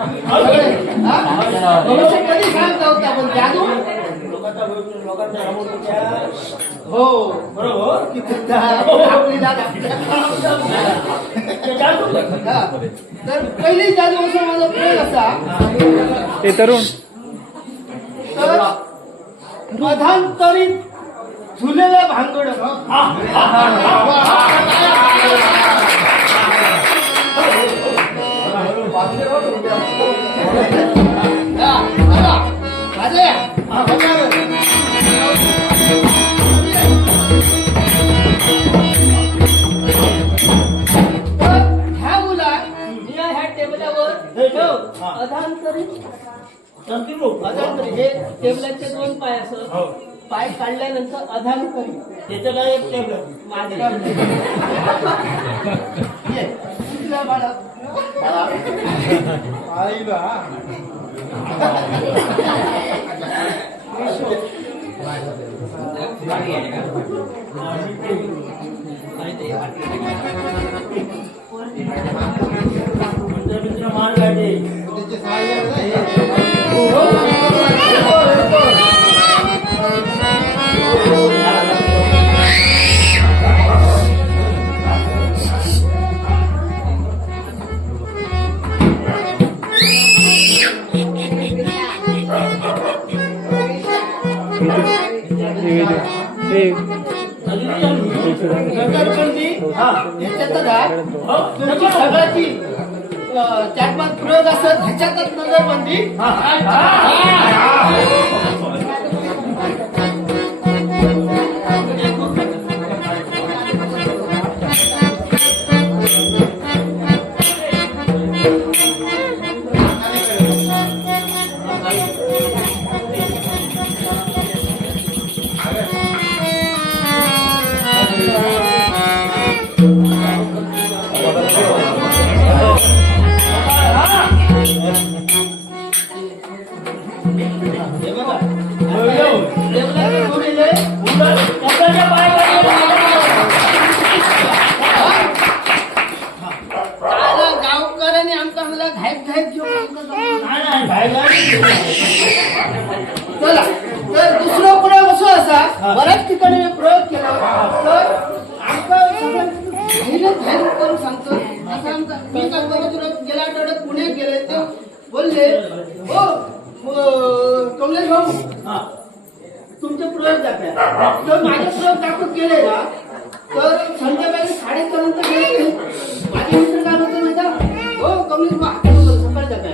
कधी सांगता होता पण जादू हो बरोबर आपली तर पहिली जादू असं माझा प्रयोग असा ते तरुण तर मधांतरित झुलेल्या भांगड हे टेबलाचे दोन पाय असं पाय काढल्यानंतर अधान करी त्याचं काय एक टेबल माझे मार काढे सगळ्याची चार पाच प्रयोग असत ह्याच्यातच नजरबंदी गावकऱ्यांनी आमचा मला घाईत चला तर दुसरा प्रयोग असो असा बऱ्याच ठिकाणी मी प्रयोग केला तर आमचा करून सांगतो असं आमचा मी काय गेल्या आठवड्यात पुण्यात गेले ते बोलले हो कमलेश भाऊ तुमचे प्रयोग दाखवा तर माझे प्रयोग दाखवत गेले ना तर संध्याकाळी 4:30 नंतर गेले माझे मित्र काय होतं माहिती हो कमलेश भाऊ सकाळी दाखवा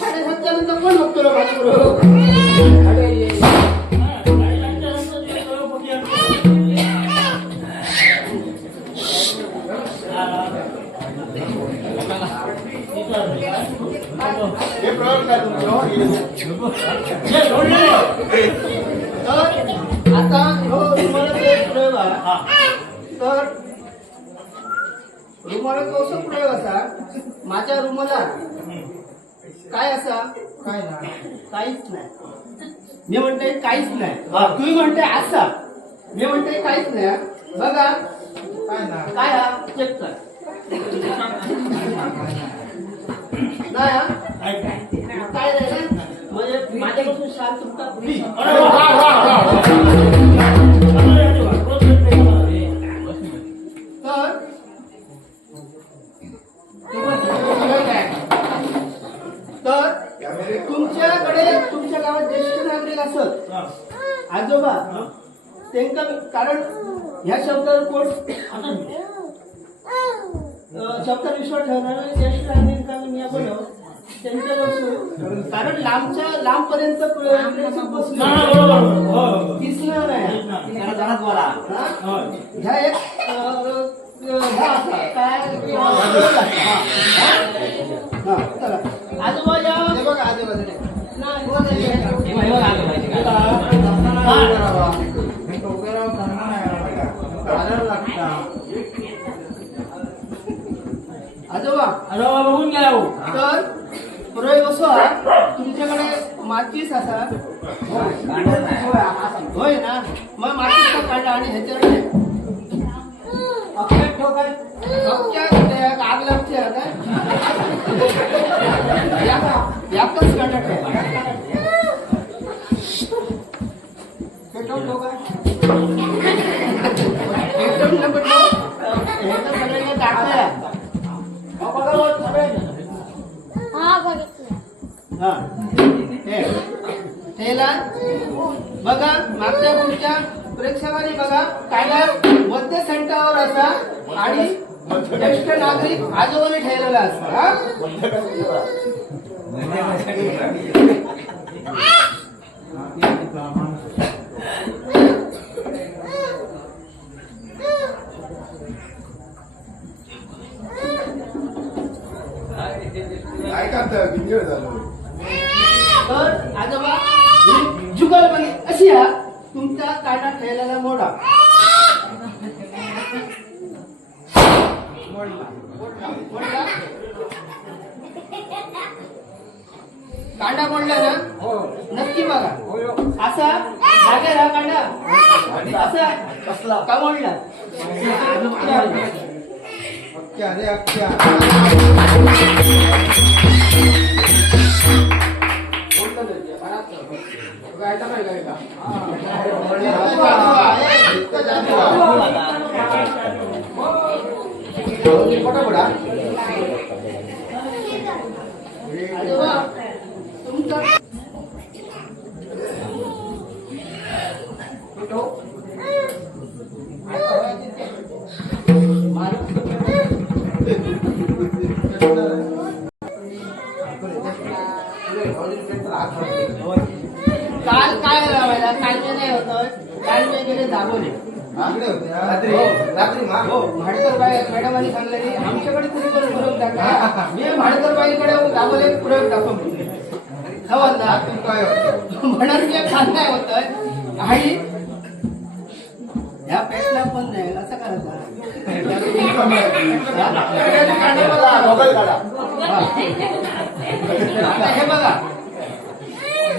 7:30 नंतर कोण बघतो ना माझे प्रयोग हे प्रयोग काय तर आता प्रयोग तर रुमाला कसं प्रयोग असा माझ्या रुमाला काय असा काय काहीच नाही मी म्हणते काहीच नाही तुम्ही म्हणते असा मी म्हणते काहीच नाही बघा काय हा चेक कर नाही काय नाही म्हणजे माझ्यापासून शाल तुमचा तर तुमच्याकडे तुमच्या गावात ज्येष्ठ नागरिक असत आजोबा त्यांना कारण ह्या शब्दावर कोण शब्दावर विश्वास ठेवणारे ज्येष्ठ नागरिकांनी मी आपण त्यांच्यापासून कारण लांबपर्यंत दिसणार नाही ह्या एक आजूबाजूला आजोबा बघून घ्या तर प्रयोग असो तुमच्याकडे माचीस असा होय ना मग माचीस काढला आणि ह्याच्याकडे आग लागते याकच काटा ठेवा पेटवून ठेवू का? पेटवून नको ठेवू. हे तर सगळ्यांना टाकलंय. हा, बघा बघ, सगळ्यांना. हा. हे. ठेला. बघा मागच्या पुढच्या प्रेक्षकांनी बघा कायदा मध्य सेंटरवर असा आणि ज्येष्ठ नागरिक आजोबाने ठेवलेला असतो. हा काय करता किती वेळ झालं तर आजोबा जुगलबंदी अशी हा तुमचा काटा ठेवलेला मोडा मोडला. कांदा मोडला ना नक्की बघा असा जागेर हा कांदा असा कसला का मोडला अख्ख्या रे अख्ख्या तुमचा काल काय लावायला काल मी नाही होतं काल मी गेले दाबोले भाडकर बाई मॅडमांनी सांगले आमच्याकडे तुम्ही पण प्रयोग दाखवा मी भाडकर बाईकडे दाबोले प्रयोग दाखवले म्हणून मी खात नाही होत आणि ह्या पेटला पण नाही असं करायचं हे बघा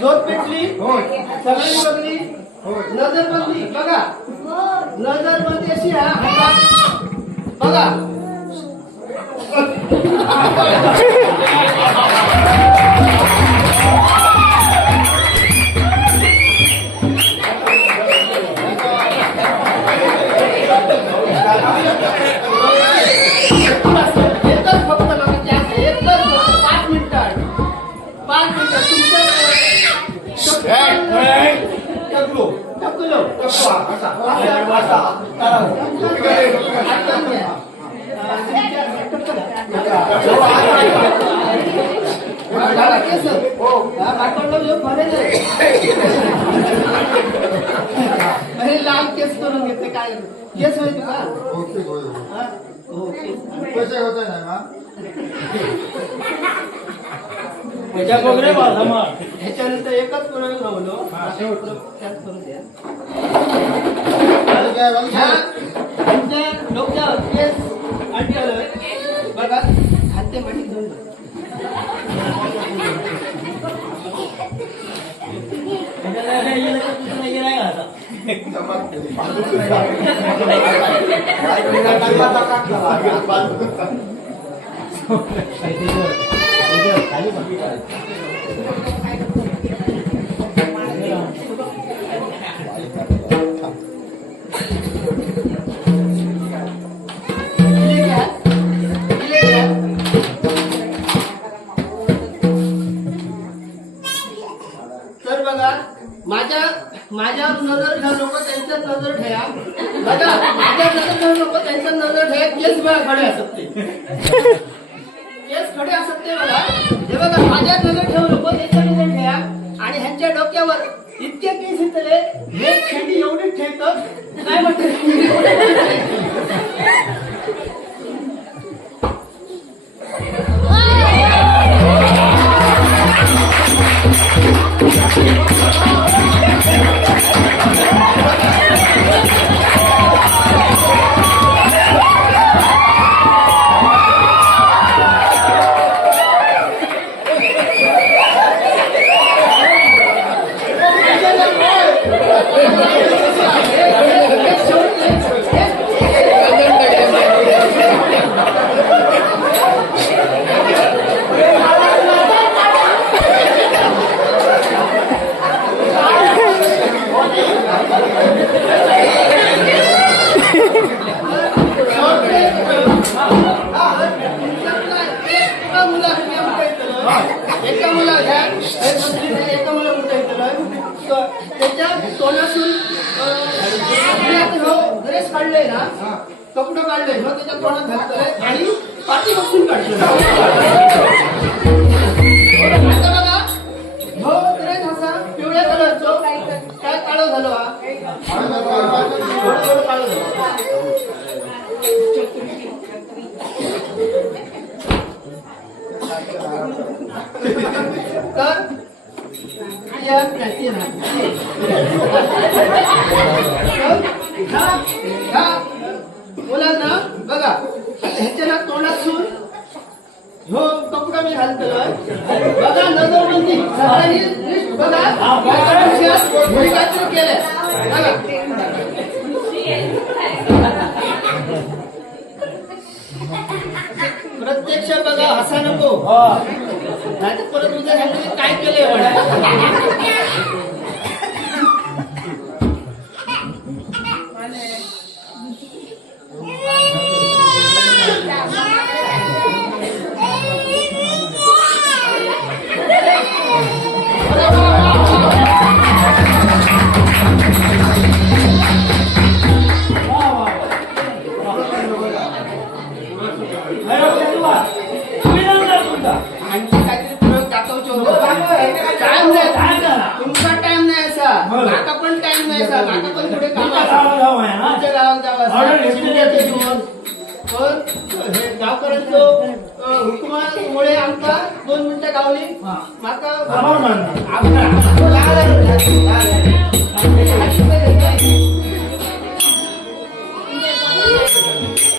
जोत पेटली सगळी बघली नजर बंदी बघा नजर बंदी अशी हातात बघा लाल केस करून घेते काय केस होईल का पैसे होत नाही ना ह्याच्यानंतर एकच प्रयोग लावलो करून द्या तुमच्या डोक्यावर केस अडकलोय बघा खाते माठी घेऊन तर बघा माझ्यावर नजर ठेवू नको त्यांच्यात नजर ठेवा बघा माझ्यावर नजर ठेवू नको त्यांच्यात नजर ठेवा केस बघा खडे असत ते केस खडे असत ते बघा हे बघा माझ्यात नजर ठेवू नको त्यांच्यात नजर ठेवा आणि ह्यांच्या डोक्यावर इतके केस येतले हे शेंडी एवढीच ठेवतं काय म्हणते एका मुलाच्या एका मुला मोठं येतं त्याच्या तोंडातून ड्रेस काढले ना कपडे काढले मग त्याच्या तोंडात घालतोय आणि पाठी बसून काढतोय आता बघा हो ड्रेस असा पिवळ्या कलरचो काय काळो झालो हा थोडं काळो झालो तर मुलांना बघा ह्याच्या ना तोंडातून हो कपडा मी घालतोय बघा नजरबंदी बघा केलंय बघा प्रत्यक्ष बघा हसा नको नाही तर परत उद्या सांगतो काय केलंय आणखी काहीतरी प्रयोग दाखवचे होते टाइम नाही तुमचा टाइम नाही असा माका पण टाइम नाही असा माका पण पुढे काम तुमच्या गावात जावं पण हे गावकऱ्यांचं हुकुमामुळे आमका 2 मिनिटं गावली माका